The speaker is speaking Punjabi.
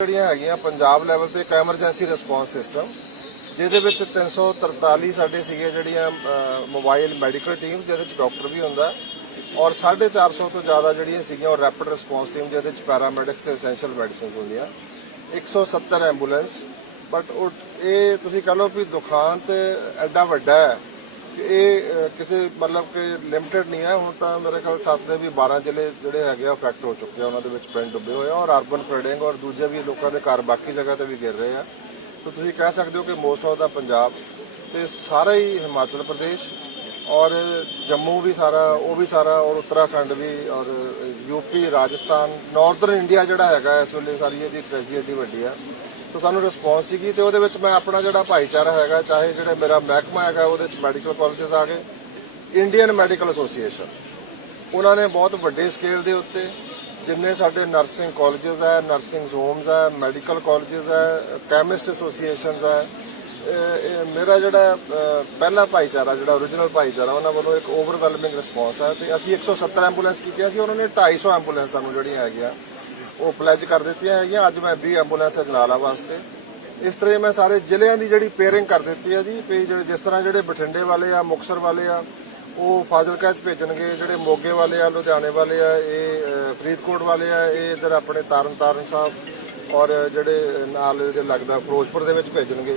ਜਿਹੜੀਆਂ ਹੈਗੀਆਂ ਪੰਜਾਬ ਲੈਵਲ ਤੇ ਇੱਕ ਐਮਰਜੈਂਸੀ ਰਿਸਪੌਂਸ ਸਿਸਟਮ ਜਿਹਦੇ ਵਿੱਚ 343 ਸਾਡੇ ਸੀਗੇ ਜਿਹੜੀਆਂ ਮੋਬਾਈਲ ਮੈਡੀਕਲ ਟੀਮ ਜਿਹਦੇ ਵਿੱਚ ਡਾਕਟਰ ਵੀ ਹੁੰਦਾ ਔਰ 450 ਤੋਂ ਜ਼ਿਆਦਾ ਜਿਹੜੀਆਂ ਸੀਗੀਆਂ ਉਹ ਰੈਪਿਡ ਰਿਸਪੌਂਸ ਟੀਮ ਜਿਹਦੇ ਵਿੱਚ ਪੈਰਾਮੈਡਿਕਸ ਤੇ ਐਸੈਂਸ਼ੀਅਲ ਮੈਡੀਸਿਨਸ ਹੁੰਦੀਆਂ। 170 ਐਂਬੂਲੈਂਸ ਬਟ ਇਹ ਤੁਸੀਂ ਕਹ ਲਓ ਵੀ ਦੁਕਾਨ ਤੇ ਐਡਾ ਵੱਡਾ ਹੈ ਇਹ ਕਿਸੇ ਮਤਲਬ ਕਿ ਲਿਮਟਿਡ ਨਹੀਂ ਹੈ। ਹੁਣ ਤਾਂ ਮੇਰੇ ਖਿਆਲ ਸੱਤ ਦੇ ਵੀ 12 ਜ਼ਿਲ੍ਹੇ ਜਿਹੜੇ ਹੈਗੇ ਆ ਅਫੈਕਟ ਹੋ ਚੁੱਕੇ ਆ। ਉਹਨਾਂ ਦੇ ਵਿੱਚ ਪਿੰਡ ਡੁੱਬੇ ਹੋਏ ਆ ਔਰ ਅਰਬਨ ਫਲਡਿੰਗ ਔਰ ਦੂਜੇ ਵੀ ਲੋਕਾਂ ਦੇ ਘਰ ਬਾਕੀ ਜਗ੍ਹਾ ਤੇ ਵੀ ਗਿਰ ਰਹੇ ਆ। ਤਾਂ ਤੁਸੀਂ ਕਹਿ ਸਕਦੇ ਹੋ ਕਿ ਮੋਸਟ ਆਫ ਦਾ ਪੰਜਾਬ ਤੇ ਸਾਰਾ ਹੀ ਹਿਮਾਚਲ ਪ੍ਰਦੇਸ਼ ਔਰ ਜੰਮੂ ਵੀ ਸਾਰਾ, ਉਹ ਵੀ ਸਾਰਾ ਔਰ ਉੱਤਰਾਖੰਡ ਵੀ ਔਰ ਯੂਪੀ ਰਾਜਸਥਾਨ ਨਾਰਥਰਨ ਇੰਡੀਆ ਜਿਹੜਾ ਹੈਗਾ ਇਸ ਵੇਲੇ ਸਾਰੀ ਇਹਦੀ ਟ੍ਰੈਜਡੀ ਦੀ ਵੱਡੀ ਆ। ਤਾਂ ਸਾਨੂੰ ਰਿਸਪੌਂਸ ਸੀਗੀ ਤੇ ਉਹਦੇ ਵਿੱਚ ਮੈਂ ਆਪਣਾ ਜਿਹੜਾ ਭਾਈਚਾਰਾ ਹੈਗਾ, ਚਾਹੇ ਜਿਹੜਾ ਮੇਰਾ ਮਹਿਕਮਾ ਹੈਗਾ, ਉਹਦੇ ਵਿੱਚ ਮੈਡੀਕਲ ਕਾਲਜਸ ਆ ਗਏ ਇੰਡੀਅਨ ਮੈਡੀਕਲ ਐਸੋਸੀਏਸ਼ਨ ਉਹਨਾਂ ਨੇ ਬਹੁਤ ਵੱਡੇ ਸਕੇਲ ਦੇ ਉੱਤੇ ਜਿੰਨੇ ਸਾਡੇ ਨਰਸਿੰਗ ਕਾਲਜਸ ਹੈ ਨਰਸਿੰਗ ਹੋਮਸ ਹੈ ਮੈਡੀਕਲ ਕਾਲਜਸ ਹੈ ਕੈਮਿਸਟ ਐਸੋਸੀਏਸ਼ਨਸ ਹੈ ਮੇਰਾ ਜਿਹੜਾ ਪਹਿਲਾ ਭਾਈਚਾਰਾ, ਜਿਹੜਾ origignal ਭਾਈਚਾਰਾ, ਉਹਨਾਂ ਵੱਲੋਂ ਇੱਕ ਓਵਰਵੈਲਮਿੰਗ ਰਿਸਪੌਂਸ ਹੈ ਤੇ ਅਸੀਂ 170 ਐਂਬੂਲੈਂਸ ਕੀਤੀਆਂ ਸੀ, ਉਹਨਾਂ ਨੇ 250 ਐਂਬੂਲੈਂਸ ਸਾਨੂੰ ਜਿਹੜੀਆਂ ਹੈਗੀਆਂ ਉਹ ਪਲੇਜ ਕਰ ਦਿੱਤੀਆਂ ਹੈਗੀਆਂ। ਅੱਜ ਮੈਂ 20 ਐਂਬੂਲੈਂਸ ਅਜਨਾਲਾ ਵਾਸਤੇ। ਇਸ ਤਰ੍ਹਾਂ ਹੀ ਮੈਂ ਸਾਰੇ ਜ਼ਿਲ੍ਹਿਆਂ ਦੀ ਜਿਹੜੀ ਪੇਅਰਿੰਗ ਕਰ ਦਿੱਤੀ ਹੈ ਜੀ। ਵੀ ਜਿਹੜੇ- ਜਿਸ ਤਰ੍ਹਾਂ ਜਿਹੜੇ ਬਠਿੰਡੇ ਵਾਲੇ ਆ ਮੁਕਸਰ ਵਾਲੇ ਆ, ਉਹ ਫਾਜ਼ਿਲਕਾ ਚ ਭੇਜਣਗੇ। ਜਿਹੜੇ ਮੋਗੇ ਵਾਲੇ ਆ, ਲੁਧਿਆਣੇ ਵਾਲੇ ਆ, ਇਹ ਫਰੀਦਕੋਟ ਵਾਲੇ ਆ, ਇਹ ਇਧਰ ਆਪਣੇ ਤਾਰਨ ਤਾਰਨ ਸਾਹਿਬ ਔਰ ਜਿਹੜੇ ਨਾਲ ਇਹਦੇ ਲੱਗਦਾ ਫਿਰੋਜ਼ਪੁਰ ਦੇ ਵਿੱਚ ਭੇਜਣਗੇ।